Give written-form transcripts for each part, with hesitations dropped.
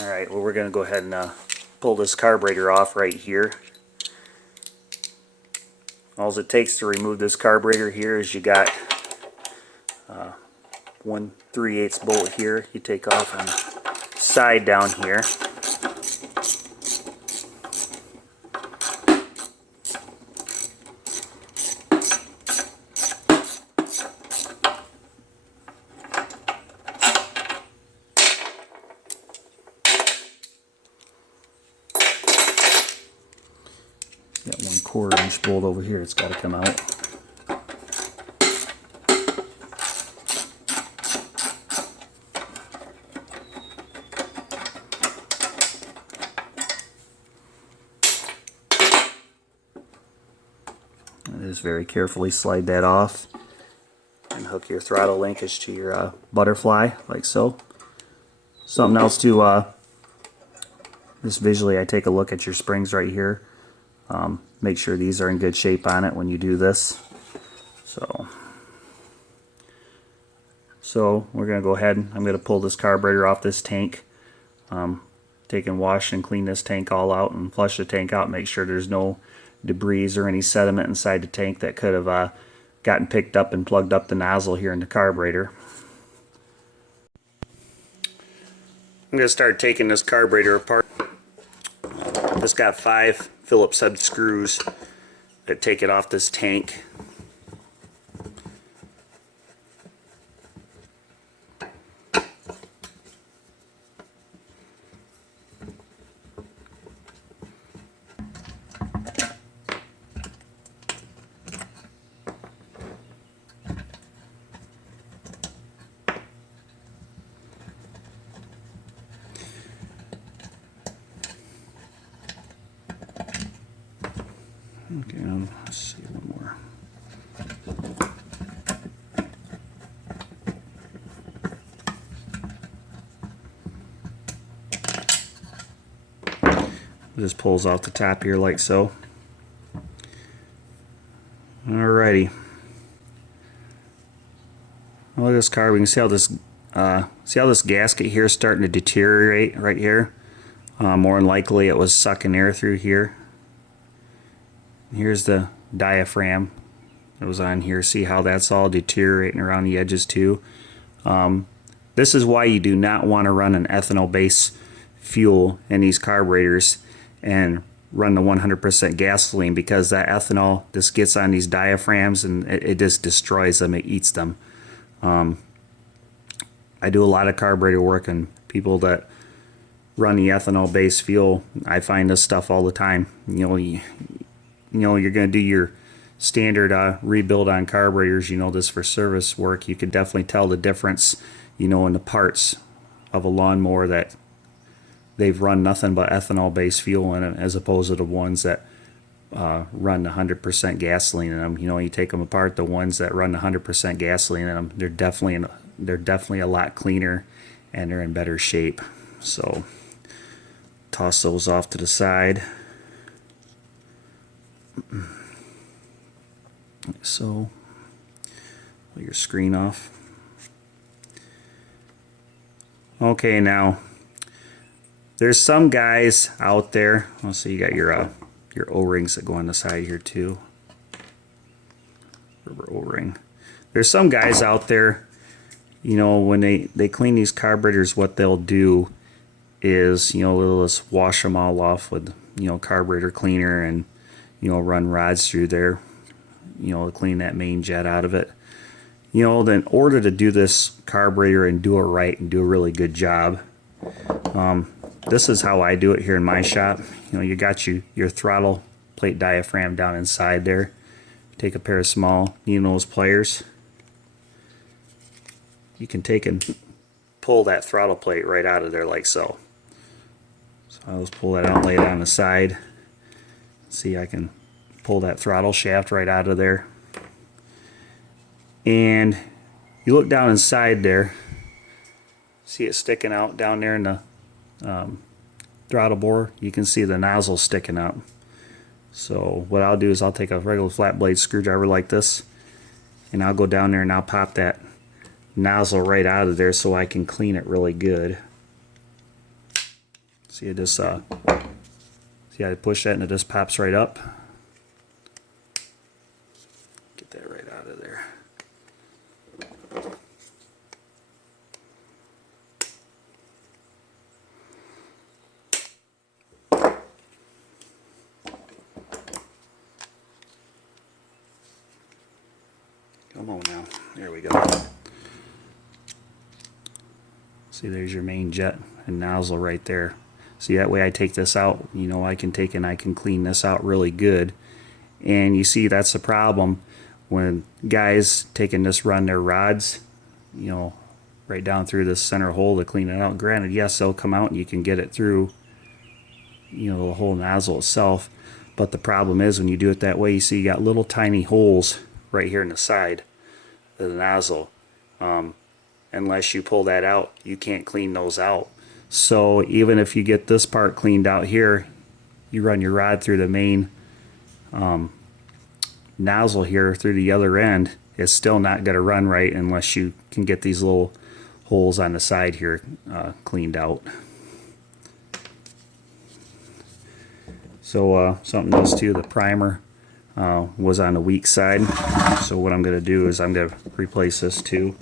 Alright, well, we're going to go ahead and pull this carburetor off right here. All it takes to remove this carburetor here is you got 1 3/8 bolt here. You take off on the side down here. Got 1/4 inch bolt over here, it's got to come out. And just very carefully slide that off and hook your throttle linkage to your butterfly, like so. Something else to just visually, I take a look at your springs right here. Make sure these are in good shape on it when you do this. So we're going to go ahead and I'm going to pull this carburetor off this tank. Take and wash and clean this tank all out and flush the tank out. Make sure there's no debris or any sediment inside the tank that could have gotten picked up and plugged up the nozzle here in the carburetor. I'm going to start taking this carburetor apart. This got 5 Phillips head screws that take it off this tank. Okay, let's see one more. This pulls off the top here like so. Alrighty. Well, this car, we can see how this gasket here is starting to deteriorate right here. More than likely, it was sucking air through here. Here's the diaphragm that was on here. See how that's all deteriorating around the edges too. This is why you do not want to run an ethanol based fuel in these carburetors and run the 100% gasoline, because that ethanol just gets on these diaphragms and it just destroys them, it eats them. I do a lot of carburetor work, and people that run the ethanol based fuel, I find this stuff all the time. You know, you're going to do your standard rebuild on carburetors, this for service work. You can definitely tell the difference, in the parts of a lawnmower that they've run nothing but ethanol based fuel in it, as opposed to the ones that run 100% gasoline in them. You take them apart, the ones that run 100% gasoline in them, they're definitely a lot cleaner and they're in better shape. So toss those off to the side. So pull your screen off. Okay, now there's some guys out there. So you got your O-rings that go on the side here too. Rubber O-ring. There's some guys out there, when they clean these carburetors, what they'll do is, they'll just wash them all off with, carburetor cleaner and, run rods through there, to clean that main jet out of it. Then in order to do this carburetor and do it right and do a really good job, this is how I do it here in my shop. You got your throttle plate diaphragm down inside there. Take a pair of small needle nose pliers. You can take and pull that throttle plate right out of there like so. So I'll just pull that out and lay it on the side. See, I can pull that throttle shaft right out of there. And you look down inside there, see it sticking out down there in the throttle bore. You can see the nozzle sticking up. So what I'll do is I'll take a regular flat blade screwdriver like this, and I'll go down there and I'll pop that nozzle right out of there so I can clean it really good. See, it just see, I push that and it just pops right up. Get that right out of there. Come on now. There we go. See, there's your main jet and nozzle right there. See, that way I take this out, you know, I can take and I can clean this out really good. And you see, that's the problem when guys taking this run their rods, you know, right down through this center hole to clean it out. Granted, yes, they'll come out and you can get it through, you know, the whole nozzle itself. But the problem is when you do it that way, you see you got little tiny holes right here in the side of the nozzle. Unless you pull that out, you can't clean those out. So even if you get this part cleaned out here, you run your rod through the main nozzle here through the other end, it's still not going to run right unless you can get these little holes on the side here cleaned out. So something else too, the primer was on the weak side. So what I'm going to do is I'm going to replace this too.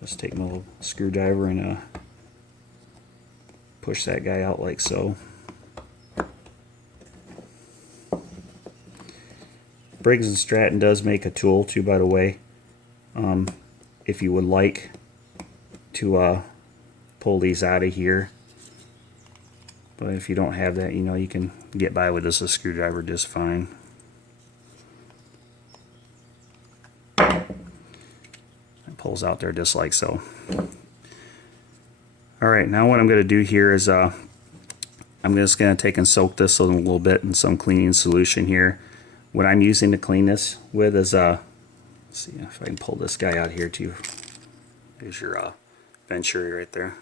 Just take my little screwdriver and push that guy out like so. Briggs and Stratton does make a tool too, by the way. If you would like to pull these out of here. But if you don't have that, you know, you can get by with this a screwdriver just fine. It pulls out there just like so. Alright, now what I'm going to do here is I'm just going to take and soak this a little bit in some cleaning solution here. What I'm using to clean this with is, let's see if I can pull this guy out here too. There's your venturi right there.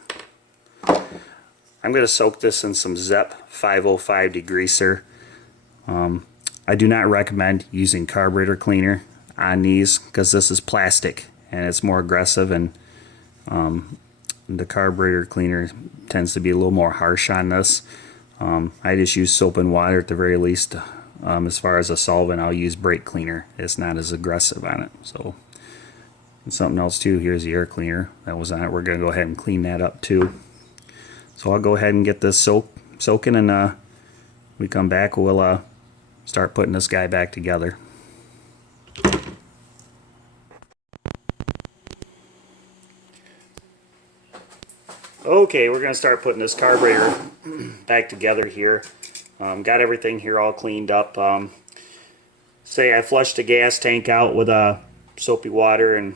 I'm going to soak this in some ZEP 505 degreaser. I do not recommend using carburetor cleaner on these because this is plastic and it's more aggressive, and the carburetor cleaner tends to be a little more harsh on this. I just use soap and water at the very least. As far as a solvent, I'll use brake cleaner. It's not as aggressive on it. So, and something else too, here's the air cleaner that was on it. We're going to go ahead and clean that up too. So I'll go ahead and get this soaking, and we come back, we'll start putting this guy back together. Okay, we're going to start putting this carburetor back together here. Got everything here all cleaned up. Say I flushed the gas tank out with soapy water and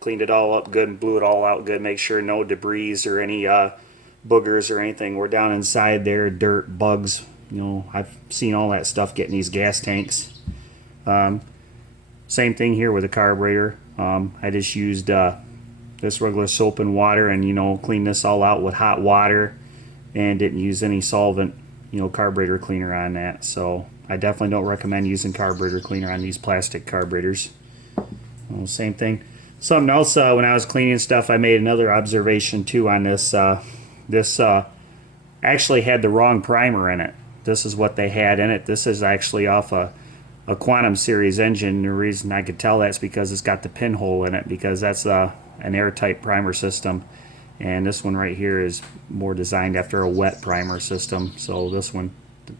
cleaned it all up good and blew it all out good. Make sure no debris or any boogers or anything were down inside there, dirt, bugs. You know, I've seen all that stuff getting these gas tanks. Same thing here with the carburetor. I just used this regular soap and water and, you know, cleaned this all out with hot water and didn't use any solvent, you know, carburetor cleaner on that. So I definitely don't recommend using carburetor cleaner on these plastic carburetors. Same thing. Something else, when I was cleaning stuff, I made another observation too on this. This actually had the wrong primer in it. This is what they had in it. This is actually off a Quantum Series engine. The reason I could tell that's because it's got the pinhole in it, because that's an airtight primer system. And this one right here is more designed after a wet primer system. So this one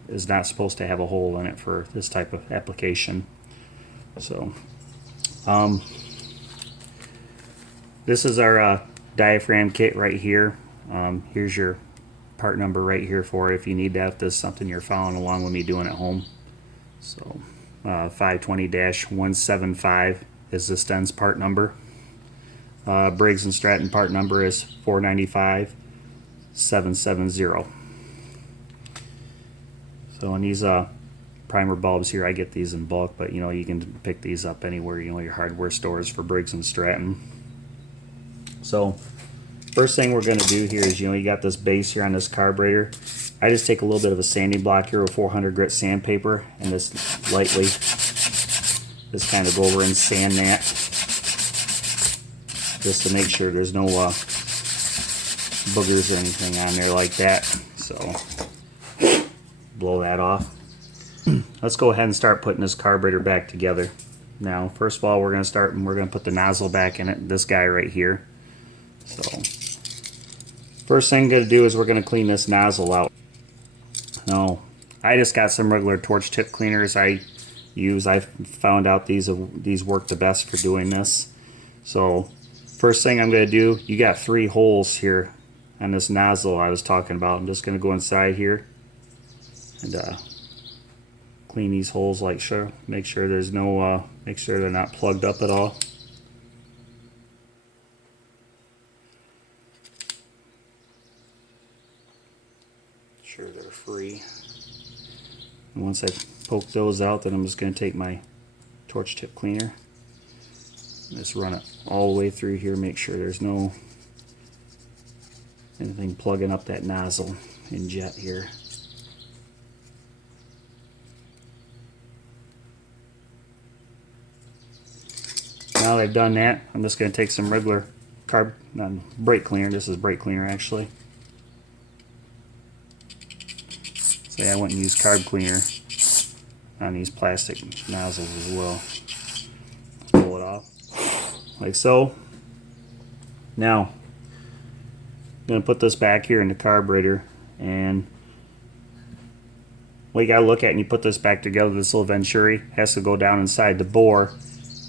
is not supposed to have a hole in it for this type of application. So this is our diaphragm kit right here. Here's your part number right here for it if you need that, if this is something you're following along with me doing at home. So 520-175 is the Sten's part number. Briggs and Stratton part number is 495770. So in these primer bulbs here, I get these in bulk, but you know, you can pick these up anywhere, you know, your hardware stores for Briggs and Stratton. So first thing we're going to do here is, you know, you got this base here on this carburetor. I just take a little bit of a sanding block here with 400 grit sandpaper and just lightly just kind of go over and sand that, just to make sure there's no boogers or anything on there like that. So blow that off. Let's go ahead and start putting this carburetor back together. Now, first of all, we're going to start and we're going to put the nozzle back in it, this guy right here. So, first thing I'm going to do is we're going to clean this nozzle out. Now, I just got some regular torch tip cleaners I use. I found out these work the best for doing this. So, first thing I'm going to do, you got 3 holes here on this nozzle I was talking about. I'm just going to go inside here and clean these holes, like make sure there's no make sure they're not plugged up at all. Sure they're free. And once I poke those out, then I'm just going to take my torch tip cleaner and just run it all the way through here, make sure there's no anything plugging up that nozzle and jet here. Now that I've done that, I'm just going to take some regular brake cleaner. This is brake cleaner actually. So I went and used carb cleaner on these plastic nozzles as well. Pull it off like so. Now I'm going to put this back here in the carburetor, and what you got to look at when you put this back together, this little venturi has to go down inside the bore.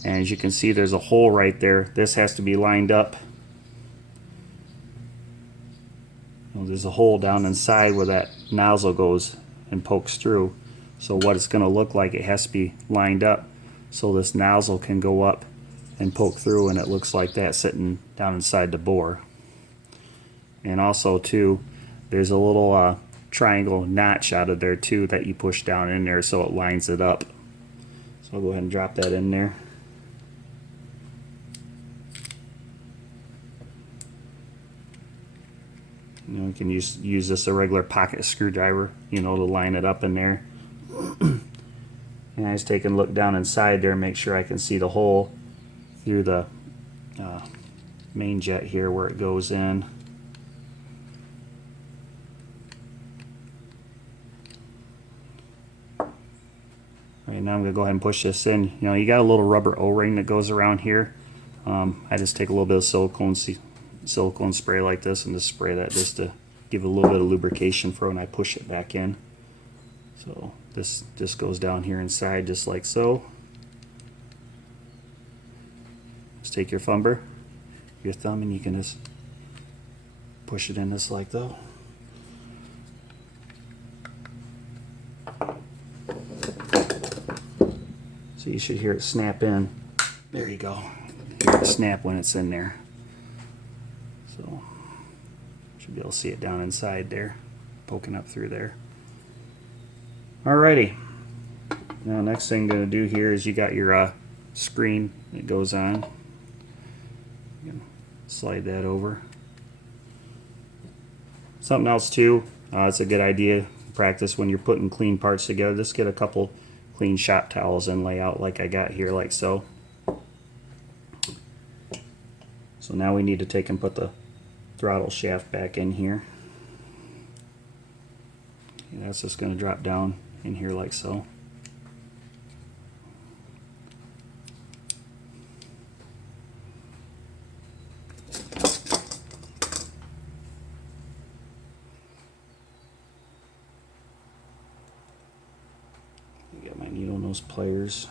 And as you can see, there's a hole right there. This has to be lined up. Well, there's a hole down inside where that nozzle goes and pokes through. So what it's going to look like, it has to be lined up so this nozzle can go up and poke through, and it looks like that sitting down inside the bore. And also too, there's a little triangle notch out of there too that you push down in there so it lines it up. So I'll go ahead and drop that in there. You know, you can use this a regular pocket screwdriver, you know, to line it up in there. And I just take and look down inside there and make sure I can see the hole through the main jet here where it goes in. Right now I'm going to go ahead and push this in. You know, you got a little rubber O-ring that goes around here. I just take a little bit of silicone spray like this and just spray that just to give it a little bit of lubrication for when I push it back in. So this just goes down here inside just like so. Just take your thumb and you can just push it in just like that. So you should hear it snap in. There you go. Hear it snap when it's in there. So should be able to see it down inside there, poking up through there. Alrighty. Now next thing I'm going to do here is you got your screen that goes on. You can slide that over. Something else too, it's a good idea to practice when you're putting clean parts together. Just get a couple clean shop towels and lay out like I got here, like so. So now we need to take and put the throttle shaft back in here. And that's just going to drop down in here like so. Got my needle nose pliers.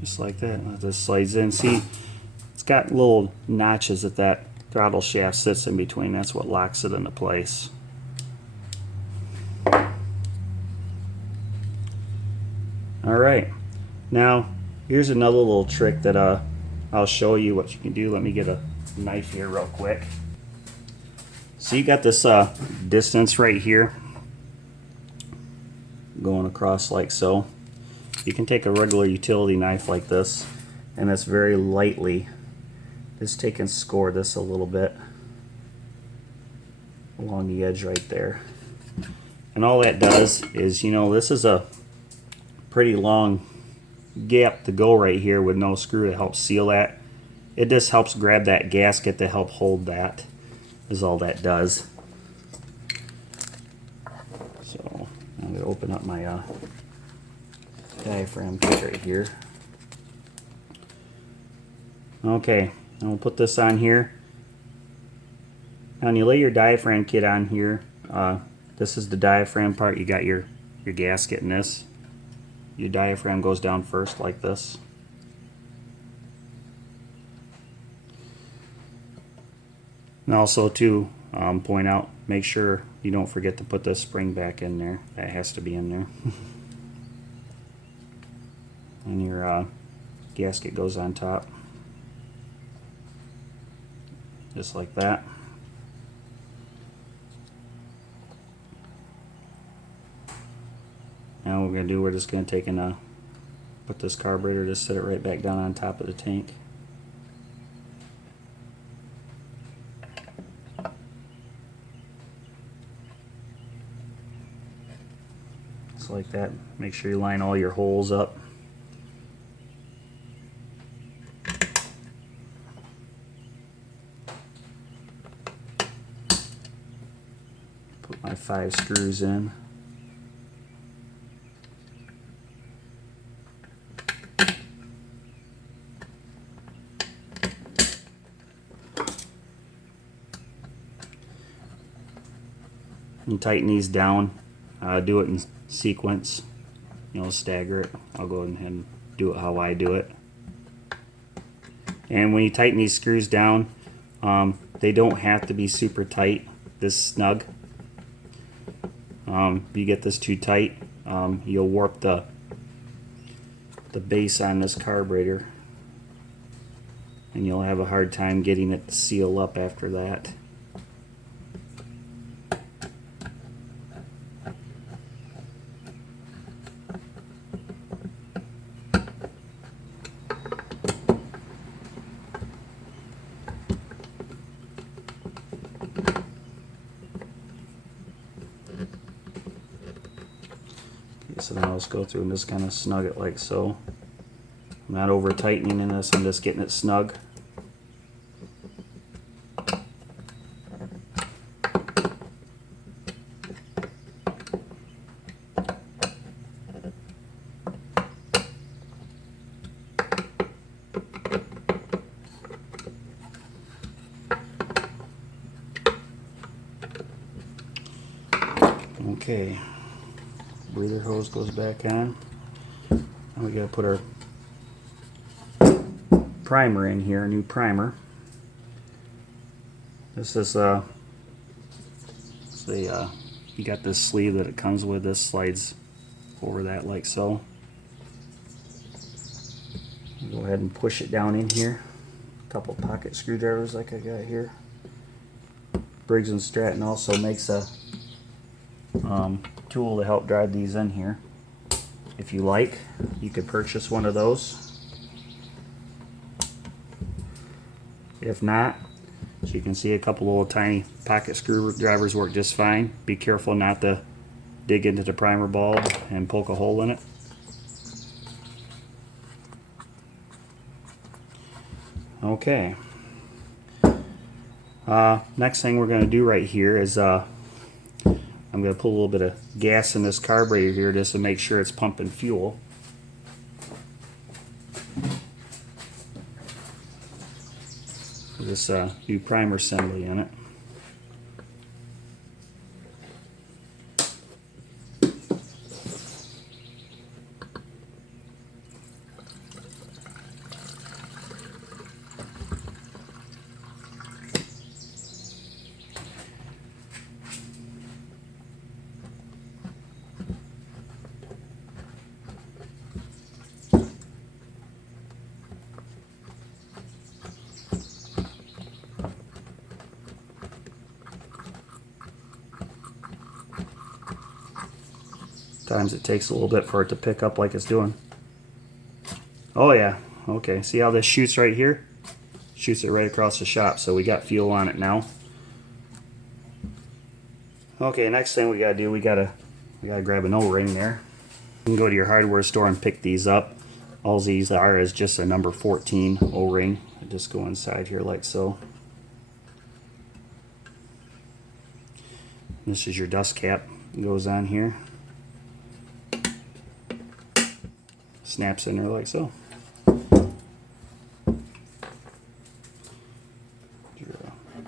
Just like that. This slides in. See, it's got little notches that throttle shaft sits in between. That's what locks it into place. Alright, now here's another little trick that I'll show you what you can do. Let me get a knife here real quick. So you got this distance right here going across like so. You can take a regular utility knife like this and it's very lightly just take and score this a little bit along the edge right there. And all that does is, you know, this is a pretty long gap to go right here with no screw to help seal that. It just helps grab that gasket to help hold that, is all that does. So I'm going to open up my diaphragm kit right here. Okay, and we'll put this on here. Now when you lay your diaphragm kit on here, this is the diaphragm part. You got your gasket in this. Your diaphragm goes down first like this. And also to point out, make sure you don't forget to put the spring back in there. That has to be in there. And your gasket goes on top. Just like that. Now what we're going to do, we're just going to take and put this carburetor, just set it right back down on top of the tank. Just like that. Make sure you line all your holes up. Put my 5 screws in. And tighten these down. Do it in sequence. You know, stagger it. I'll go ahead and do it how I do it. And when you tighten these screws down, they don't have to be super tight, this snug. If you get this too tight, you'll warp the base on this carburetor, and you'll have a hard time getting it to seal up after that. So now let's go through and just kind of snug it like so. I'm not over tightening in this, I'm just getting it snug. Okay. Breather hose goes back on. And we gotta put our primer in here, a new primer. This is you got this sleeve that it comes with. This slides over that like so. Go ahead and push it down in here. A couple pocket screwdrivers like I got here. Briggs and Stratton also makes a tool to help drive these in here. If you like, you could purchase one of those. If not, as you can see, a couple little tiny pocket screwdrivers work just fine. Be careful not to dig into the primer bulb and poke a hole in it. Okay. Next thing we're going to do right here is I'm going to put a little bit of gas in this carburetor here just to make sure it's pumping fuel. This new primer assembly in it. Sometimes it takes a little bit for it to pick up like it's doing. Oh yeah, okay. See how this shoots right here? Shoots it right across the shop, so we got fuel on it now. Okay, next thing we gotta do, we gotta You gotta grab an O-ring there. You can go to your hardware store and pick these up. All these are is just a number 14 O-ring. Just go inside here like so. This is your dust cap. It goes on here. Snaps in there like so. Your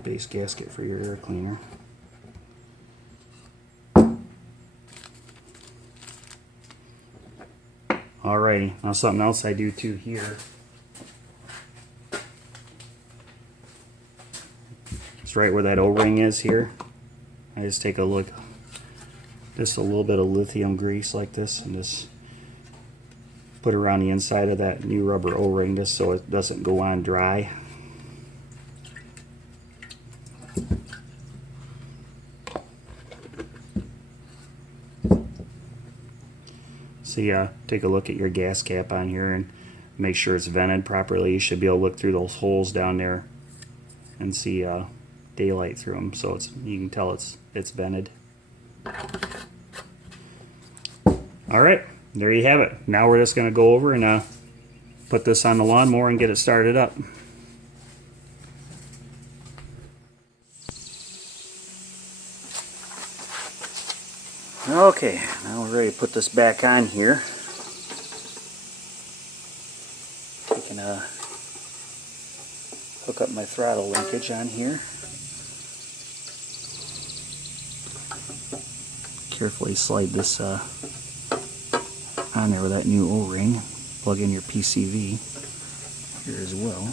base gasket for your air cleaner. Alrighty, now something else I do too here. It's right where that O-ring is here. I just take a look, just a little bit of lithium grease like this, and just put around the inside of that new rubber O-ring just so it doesn't go on dry. So yeah, take a look at your gas cap on here and make sure it's vented properly. You should be able to look through those holes down there and see daylight through them, so you can tell it's vented. All right, there you have it. Now we're just going to go over and put this on the lawnmower and get it started up. Okay, now we're ready to put this back on here. I can hook up my throttle linkage on here. Carefully slide this on there with that new O-ring. Plug in your PCV here as well.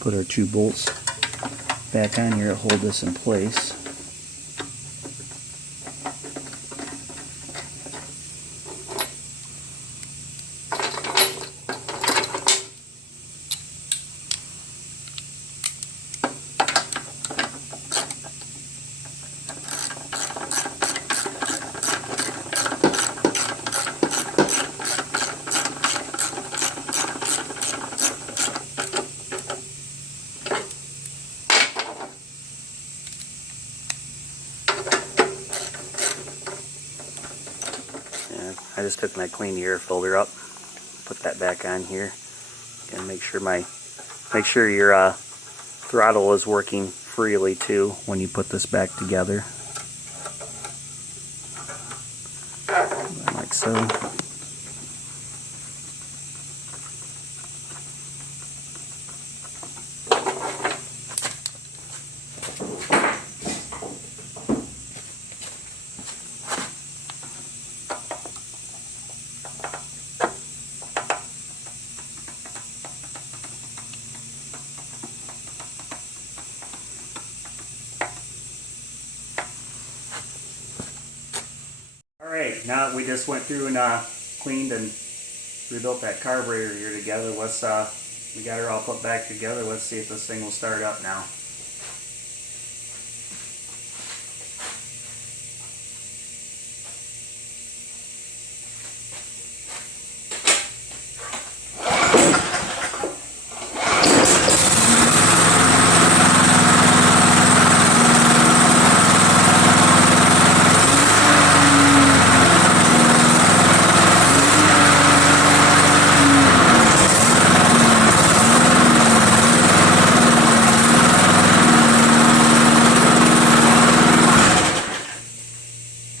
Put our 2 bolts back on here to hold this in place. I just took my clean air filter up, put that back on here, and make sure your throttle is working freely too when you put this back together, like so. Alright, now that we just went through and cleaned and rebuilt that carburetor here together, we got her all put back together. Let's see if this thing will start up now.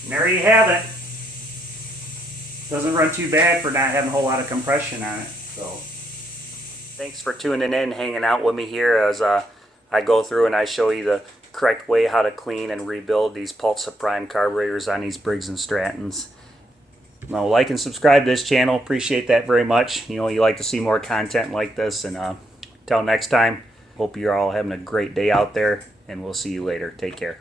There you have it. Doesn't run too bad for not having a whole lot of compression on it. So, thanks for tuning in and hanging out with me here as I go through and I show you the correct way how to clean and rebuild these Pulse Prime carburetors on these Briggs and Strattons. Now, like and subscribe to this channel. Appreciate that very much. You know, you like to see more content like this. And until next time, hope you're all having a great day out there, and we'll see you later. Take care.